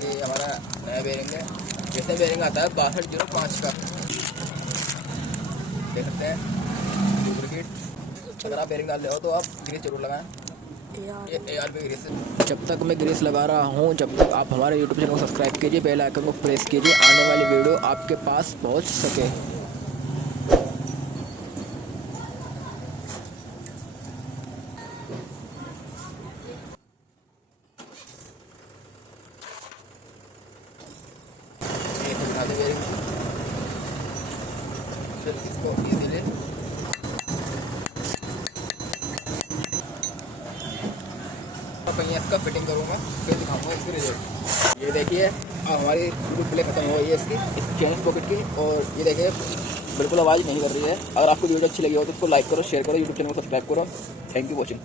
देखिए हमारा नया बेरिंग है। जैसे बेरिंग आता है 6205 का, देख सकते हैं डुप्लीकेट। अगर आप बेरिंग डाल रहे हो तो आप ग्रीस जरूर लगाएं। ये AR पे ग्रीस है। जब तक मैं ग्रीस लगा रहा हूँ, जब तक आप हमारे YouTube चैनल को सब्सक्राइब कीजिए, बेल आइकन को प्रेस कीजिए, आने वाली वीडियो आपके पास पहुँच सके। बेरिंग फिर इसको इजीली इसका फिटिंग करूँगा, फिर दिखाऊंगा इसकी रिजल्ट। ये देखिए अब हमारी प्ले खत्म हो गई है इसकी, इस चेन पॉकेट की। और ये देखिए बिल्कुल आवाज़ नहीं कर रही है। अगर आपको वीडियो अच्छी लगी हो तो इसको लाइक करो, शेयर करो, यूट्यूब चैनल को सब्सक्राइब करो। Thank you watching.